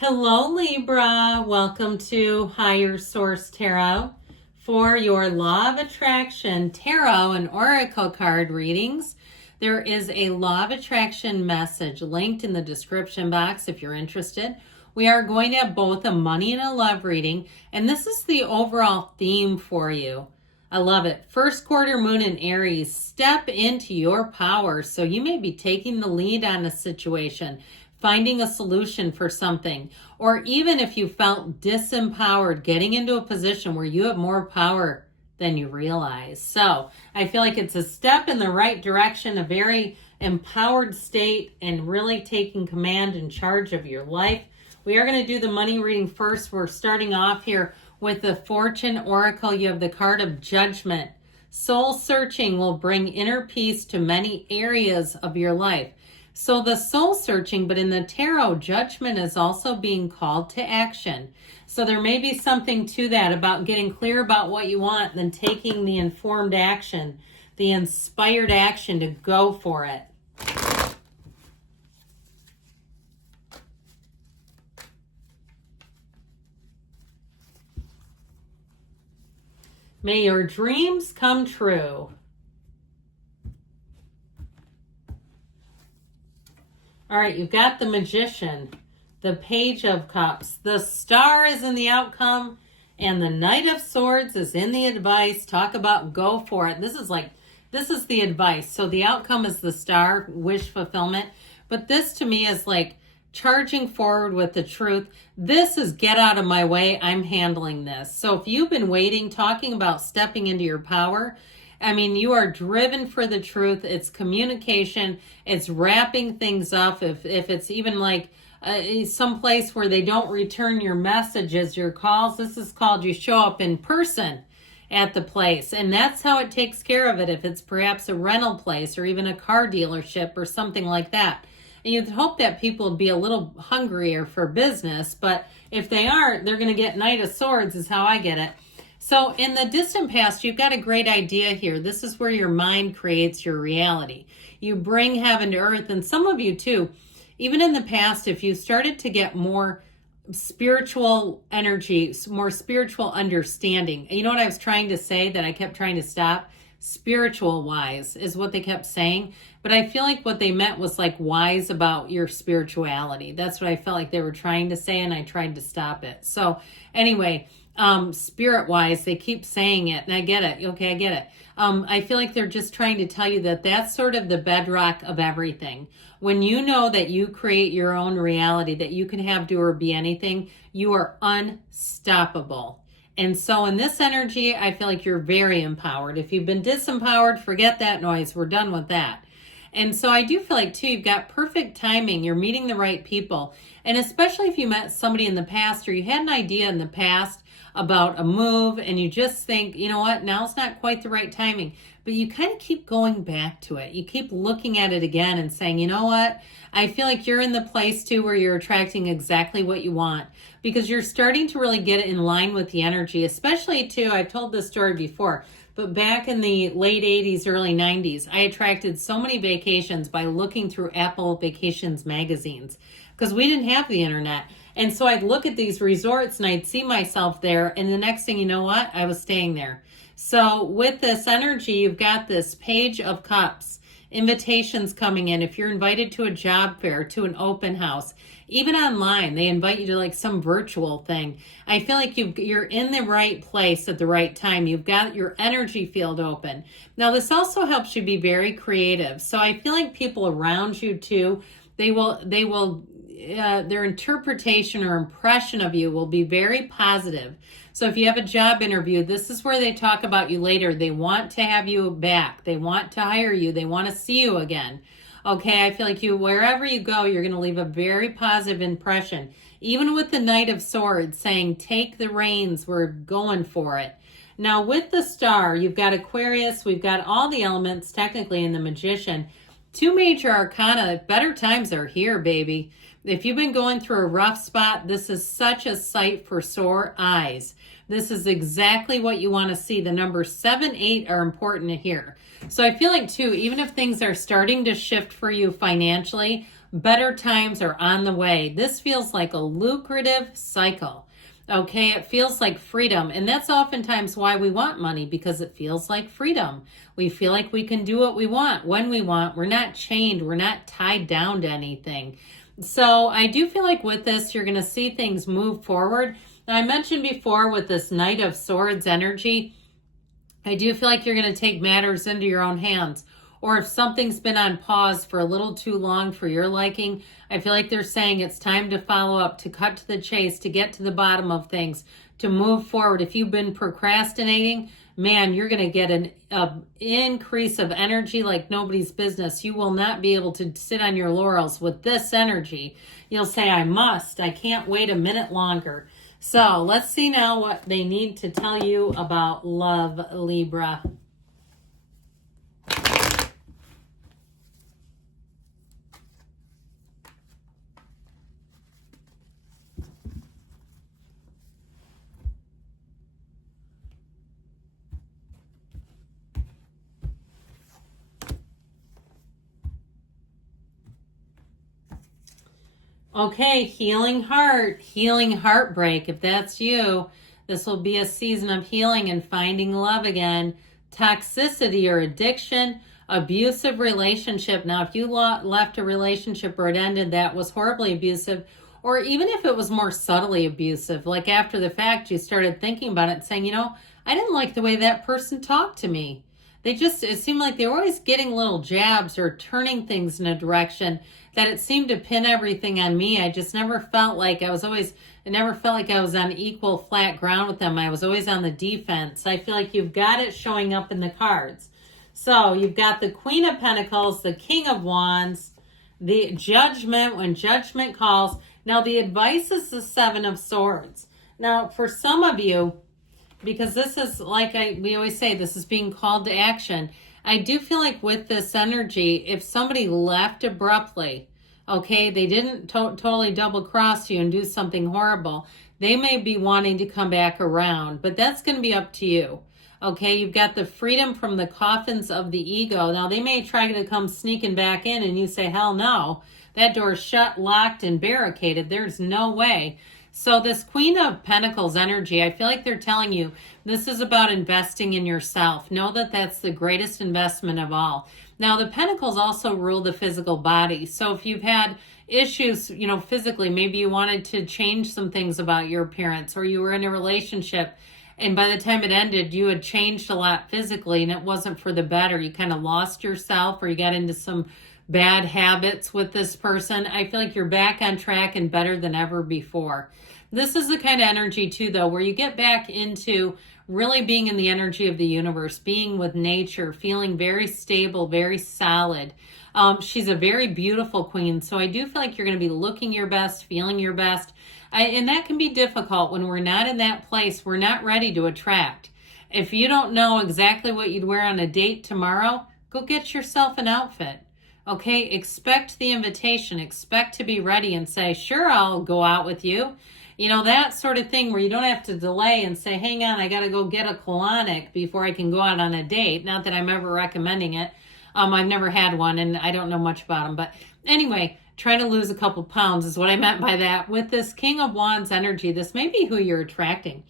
Hello, Libra. Welcome to Higher Source Tarot for your Law of Attraction Tarot and Oracle card readings. There is a Law of Attraction message linked in the description box if you're interested. We are going to have both a money and a love reading, and this is the overall theme for you. I love it. First quarter moon in Aries, step into your power. So you may be taking the lead on a situation, finding a solution for something, or even if you felt disempowered, getting into a position where you have more power than you realize. So I feel like it's a step in the right direction, a very empowered state, and really taking command and charge of your life. We are going to do the money reading first. We're starting off here with the Fortune Oracle. You have the card of Judgment. Soul searching will bring inner peace to many areas of your life. So the soul searching, but in the tarot, judgment is also being called to action. So there may be something to that about getting clear about what you want, then taking the informed action, the inspired action to go for it. May your dreams come true. All right, you've got the Magician, the Page of Cups. The Star is in the outcome, and the Knight of Swords is in the advice. Talk about go for it. This is the advice. So the outcome is the Star, wish fulfillment. But this to me is like charging forward with the truth. This is get out of my way. I'm handling this. So if you've been waiting, talking about stepping into your power, I mean, you are driven for the truth. It's communication. It's wrapping things up. If it's even like some place where they don't return your messages, your calls, this is called you show up in person at the place. And that's how it takes care of it. If it's perhaps a rental place or even a car dealership or something like that. And you'd hope that people would be a little hungrier for business. But if they aren't, they're going to get Knight of Swords is how I get it. So in the distant past, you've got a great idea here. This is where your mind creates your reality. You bring heaven to earth, and some of you too, even in the past, if you started to get more spiritual energy, more spiritual understanding. You know what I was trying to say that I kept trying to stop? Spiritual wise is what they kept saying. But I feel like what they meant was like wise about your spirituality. That's what I felt like they were trying to say, and I tried to stop it. So anyway, spirit wise, they keep saying it, and I get it. Okay, I get it. I feel like they're just trying to tell you that that's sort of the bedrock of everything. When you know that you create your own reality, that you can have, do, or be anything, you are unstoppable. And so in this energy, I feel like you're very empowered. If you've been disempowered, forget that noise. We're done with that. And so I do feel like, too, you've got perfect timing. You're meeting the right people. And especially if you met somebody in the past or you had an idea in the past about a move and you just think, you know what, now's not quite the right timing. But you kind of keep going back to it. You keep looking at it again and saying, you know what, I feel like you're in the place, too, where you're attracting exactly what you want because you're starting to really get it in line with the energy, especially, too, I've told this story before, but back in the late 80s, early 90s, I attracted so many vacations by looking through Apple Vacations magazines because we didn't have the internet. And so I'd look at these resorts and I'd see myself there. And the next thing you know what? I was staying there. So with this energy, you've got this Page of Cups, invitations coming in. If you're invited to a job fair, to an open house, even online, they invite you to like some virtual thing. I feel like you're in the right place at the right time. You've got your energy field open. Now, this also helps you be very creative. So I feel like people around you too, they will their interpretation or impression of you will be very positive. So if you have a job interview, this is where they talk about you later. They want to have you back. They want to hire you. They want to see you again. Okay, I feel like wherever you go, you're going to leave a very positive impression. Even with the Knight of Swords saying, take the reins, we're going for it. Now with the Star, you've got Aquarius, we've got all the elements technically in the Magician. Two major arcana, better times are here, baby. If you've been going through a rough spot, this is such a sight for sore eyes. This is exactly what you want to see. The numbers 7, 8 are important here. So I feel like, too, even if things are starting to shift for you financially, Better times are on the way. This feels like a lucrative cycle. Okay, it feels like freedom. And that's oftentimes why we want money, because it feels like freedom. We feel like we can do what we want when we want. We're not chained. We're not tied down to anything. So I do feel like with this, you're going to see things move forward. Now, I mentioned before with this Knight of Swords energy, I do feel like you're going to take matters into your own hands. Or if something's been on pause for a little too long for your liking, I feel like they're saying it's time to follow up, to cut to the chase, to get to the bottom of things, to move forward. If you've been procrastinating, man, you're going to get an increase of energy like nobody's business. You will not be able to sit on your laurels with this energy. You'll say, I can't wait a minute longer. So let's see now what they need to tell you about love, Libra. Okay, healing heart, healing heartbreak. If that's you, this will be a season of healing and finding love again. Toxicity or addiction, abusive relationship. Now, if you left a relationship or it ended that was horribly abusive, or even if it was more subtly abusive, like after the fact, you started thinking about it saying, I didn't like the way that person talked to me. It seemed like they were always getting little jabs or turning things in a direction that it seemed to pin everything on me. I just never felt like I was on equal flat ground with them. I was always on the defense. I feel like you've got it showing up in the cards. So you've got the Queen of Pentacles, the King of Wands, the Judgment, when Judgment calls. Now the advice is the Seven of Swords. Now for some of you, because this is we always say, this is being called to action. I do feel like with this energy, if somebody left abruptly, okay, they didn't totally double cross you and do something horrible, they may be wanting to come back around, but that's going to be up to you. Okay, you've got the freedom from the coffins of the ego. Now they may try to come sneaking back in and you say, hell no, that door's shut, locked, and barricaded. There's no way. So this Queen of Pentacles energy, I feel like they're telling you this is about investing in yourself. Know that that's the greatest investment of all. Now, the Pentacles also rule the physical body. So if you've had issues, physically, maybe you wanted to change some things about your appearance, or you were in a relationship and by the time it ended, you had changed a lot physically and it wasn't for the better. You kind of lost yourself, or you got into some bad habits with this person. I feel like you're back on track and better than ever before. This is the kind of energy too, though, where you get back into really being in the energy of the universe, being with nature, feeling very stable, very solid. She's a very beautiful queen. So I do feel like you're going to be looking your best, feeling your best. And that can be difficult when we're not in that place. We're not ready to attract. If you don't know exactly what you'd wear on a date tomorrow, go get yourself an outfit. Okay, expect the invitation. Expect to be ready and say, sure, I'll go out with you. That sort of thing where you don't have to delay and say, hang on, I got to go get a colonic before I can go out on a date. Not that I'm ever recommending it. I've never had one and I don't know much about them. But anyway, trying to lose a couple pounds is what I meant by that. With this King of Wands energy, this may be who you're attracting.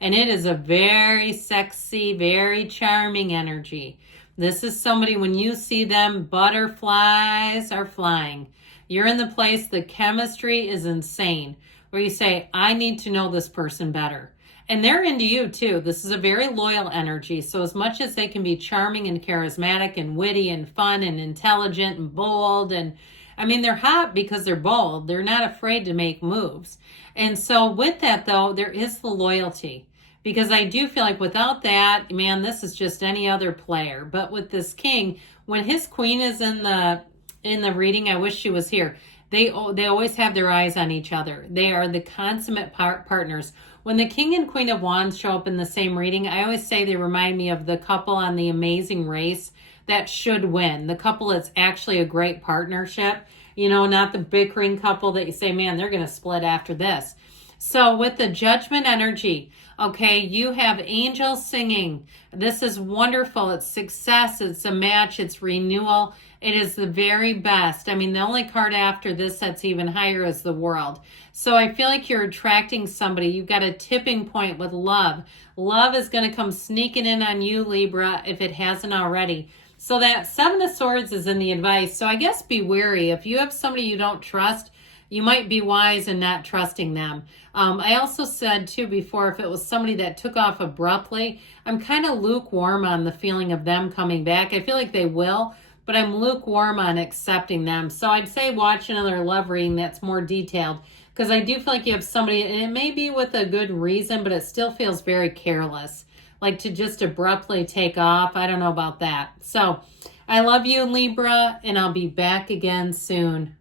And it is a very sexy, very charming energy. This is somebody, when you see them, butterflies are flying. You're in the place, the chemistry is insane, where you say, I need to know this person better. And they're into you too. This is a very loyal energy. So as much as they can be charming and charismatic and witty and fun and intelligent and bold, and they're hot because they're bold. They're not afraid to make moves. And so with that though, there is the loyalty. Because I do feel like without that, man, this is just any other player. But with this king, when his queen is in the reading, I wish she was here. They always have their eyes on each other. They are the consummate partners. When the King and Queen of Wands show up in the same reading, I always say they remind me of the couple on The Amazing Race that should win. The couple that's actually a great partnership. Not the bickering couple that you say, man, they're going to split after this. So with the judgment energy, okay, you have angels singing. This is wonderful. It's success. It's a match. It's renewal. It is the very best. I mean, the only card after this that's even higher is the world. So I feel like you're attracting somebody. You've got a tipping point with love. Love is going to come sneaking in on you, Libra, if it hasn't already. So that Seven of Swords is in the advice. So I guess be wary. If you have somebody you don't trust, you might be wise in not trusting them. I also said, too, before, if it was somebody that took off abruptly, I'm kind of lukewarm on the feeling of them coming back. I feel like they will, but I'm lukewarm on accepting them. So I'd say watch another love reading that's more detailed, because I do feel like you have somebody, and it may be with a good reason, but it still feels very careless, like to just abruptly take off. I don't know about that. So I love you, Libra, and I'll be back again soon.